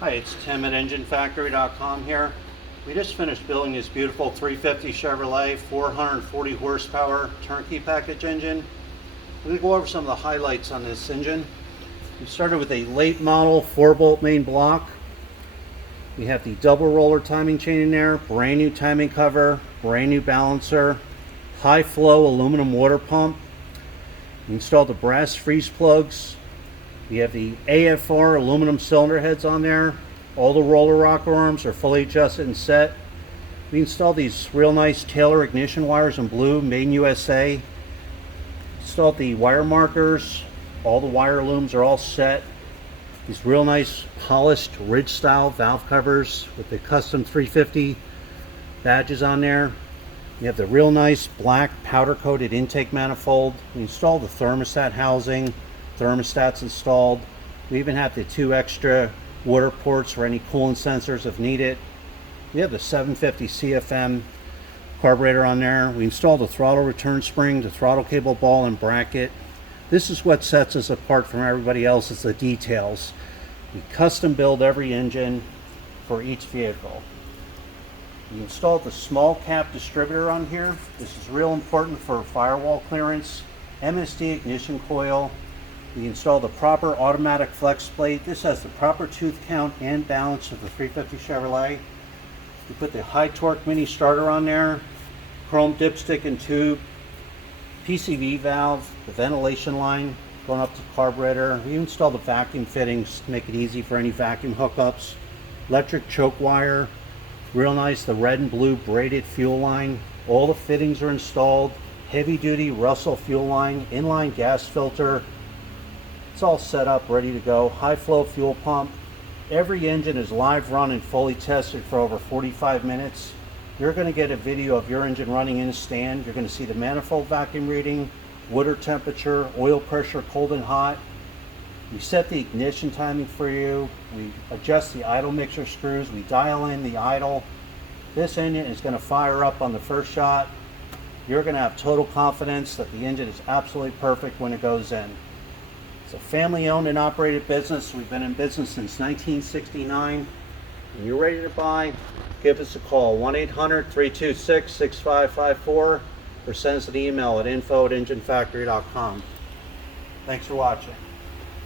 Hi, it's Tim at EngineFactory.com here. We just finished building this beautiful 350 Chevrolet 440 horsepower turnkey package engine. We're going to go over some of the highlights on this engine. We started with a late model 4-bolt main block. We have the double roller timing chain in there, brand new timing cover, brand new balancer, high flow aluminum water pump. We installed the brass freeze plugs. We have the AFR aluminum cylinder heads on there. All the roller rocker arms are fully adjusted and set. We installed these real nice Taylor ignition wires in blue, made in USA. Installed the wire markers. All the wire looms are all set. These real nice polished ridge style valve covers with the custom 350 badges on there. We have the real nice black powder coated intake manifold. We installed the thermostat housing. Thermostats installed. We even have the 2 extra water ports for any coolant sensors if needed. We have the 750 CFM carburetor on there. We installed the throttle return spring, the throttle cable ball and bracket. This is what sets us apart from everybody else, is the details. We custom build every engine for each vehicle. We installed the small cap distributor on here. This is real important for firewall clearance. MSD ignition coil. We installed the proper automatic flex plate. This has the proper tooth count and balance of the 350 Chevrolet. We put the high torque mini starter on there, chrome dipstick and tube, PCV valve, the ventilation line going up to the carburetor. We installed the vacuum fittings to make it easy for any vacuum hookups. Electric choke wire, real nice, the red and blue braided fuel line. All the fittings are installed. Heavy duty Russell fuel line, inline gas filter. It's all set up, ready to go. High flow fuel pump. Every engine is live run and fully tested for over 45 minutes. You're going to get a video of your engine running in a stand. You're going to see the manifold vacuum reading, water temperature, oil pressure, cold and hot. We set the ignition timing for you. We adjust the idle mixer screws. We dial in the idle. This engine is going to fire up on the first shot. You're going to have total confidence that the engine is absolutely perfect when it goes in. It's a family-owned and operated business. We've been in business since 1969. When you're ready to buy, give us a call, 1-800-326-6554, or send us an email at info@enginefactory.com. Thanks for watching.